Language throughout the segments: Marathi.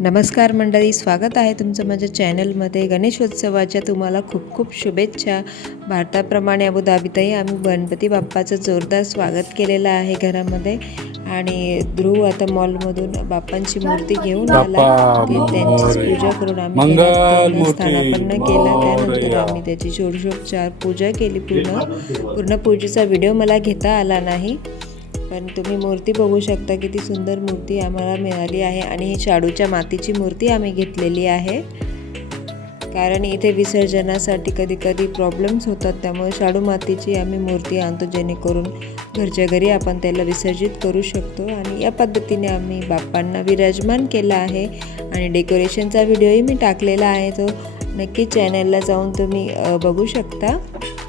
नमस्कार मंडळी स्वागत आहे तुमचं माझ्या चॅनलमध्ये. गणेशोत्सवाच्या तुम्हाला खूप खूप शुभेच्छा. भारताप्रमाणे अबुधाबीतही आम्ही गणपती बाप्पाचं जोरदार स्वागत केलेलं आहे घरामध्ये. आणि ध्रुव आता मॉलमधून बाप्पांची मूर्ती घेऊन आला बाप्पा ते त्यांचीच मोरया. पूजा करून आम्ही स्थानापन्न केलं. त्यानंतर. आम्ही त्याची षोडशोपचार पूजा केली पूर्ण. पूर्ण पूजेचा व्हिडिओ मला घेता आला नाही. पण तुम्ही मूर्ती बघू शकता किती सुंदर मूर्ती आम्हाला मिळाली आहे आणि ही शाडूच्या मातीची मूर्ती आम्ही घेतलेली आहे. कारण इथे विसर्जनासाठी कधी कधी प्रॉब्लेम्स होतात त्यामुळे शाडू मातीची आम्ही मूर्ती आणतो जेणेकरून घरच्या घरी आपण त्याला विसर्जित करू शकतो. आणि या पद्धतीने आम्ही बाप्पांना विराजमान केलं आहे आणि डेकोरेशनचा व्हिडिओही मी टाकलेला आहे तो नक्की चॅनलला जाऊन तुम्ही बघू शकता.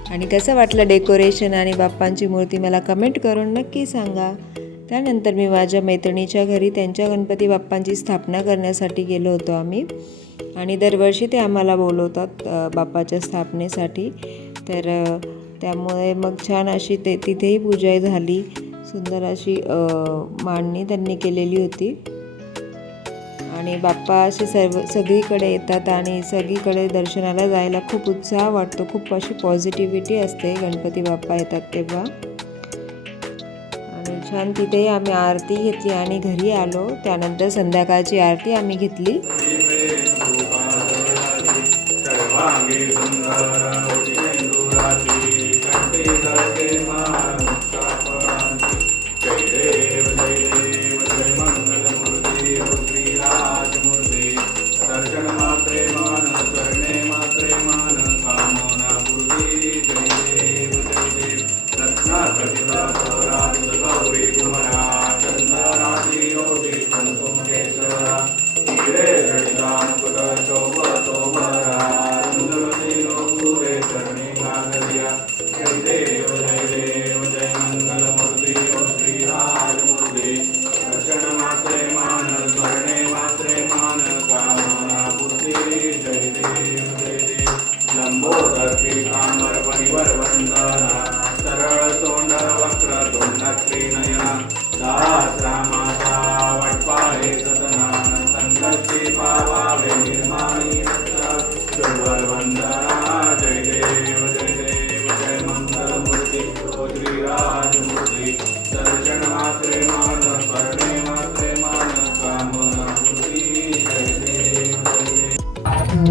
आणि कसं वाटलं डेकोरेशन आणि बाप्पांची मूर्ती मला कमेंट करून नक्की सांगा. त्यानंतर मी माझ्या मैत्रिणीच्या घरी त्यांच्या गणपती बाप्पांची स्थापना करण्यासाठी गेलो होतो आम्ही. आणि दरवर्षी ते आम्हाला बोलवतात बाप्पाच्या स्थापनेसाठी. तर त्यामुळे मग छान अशी ते तिथेही पूजा झाली. सुंदर अशी मांडणी त्यांनी केलेली होती. आणि बाप्पा असे सर्व सगळीकडे येतात आणि सगळीकडे दर्शनाला जायला खूप उत्साह वाटतो. खूप अशी पॉझिटिव्हिटी असते. गणपती बाप्पा येतात तेव्हा. आणि छान तिथेही आम्ही आरती घेतली आणि घरी आलो. त्यानंतर संध्याकाळची आरती आम्ही घेतली.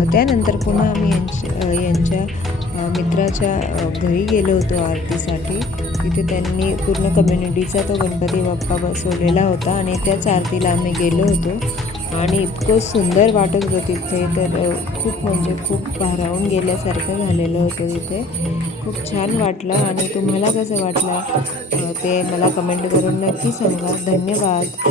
त्यानंतर पुन्हा आम्ही यांच्या यांच्या मित्राच्या घरी गेलो होतो आरतीसाठी. तिथे त्यांनी पूर्ण कम्युनिटीचा तो गणपती बाप्पा बसवलेला होता आणि त्याच आरतीला आम्ही गेलो होतो. आणि इतकं सुंदर वाटत होतं तिथे तर खूप म्हणजे खूप भारावून गेल्यासारखं झालेलं होतं तिथे. खूप छान वाटलं आणि तुम्हाला कसं वाटलं? ते मला कमेंट करून नक्की सांगा. धन्यवाद.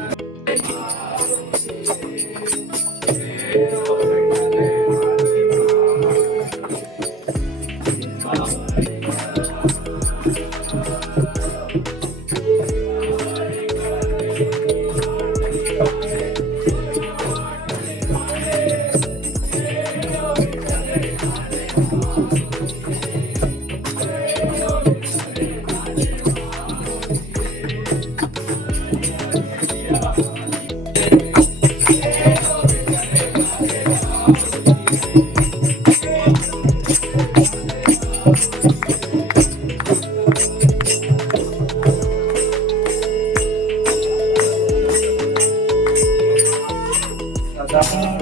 Thank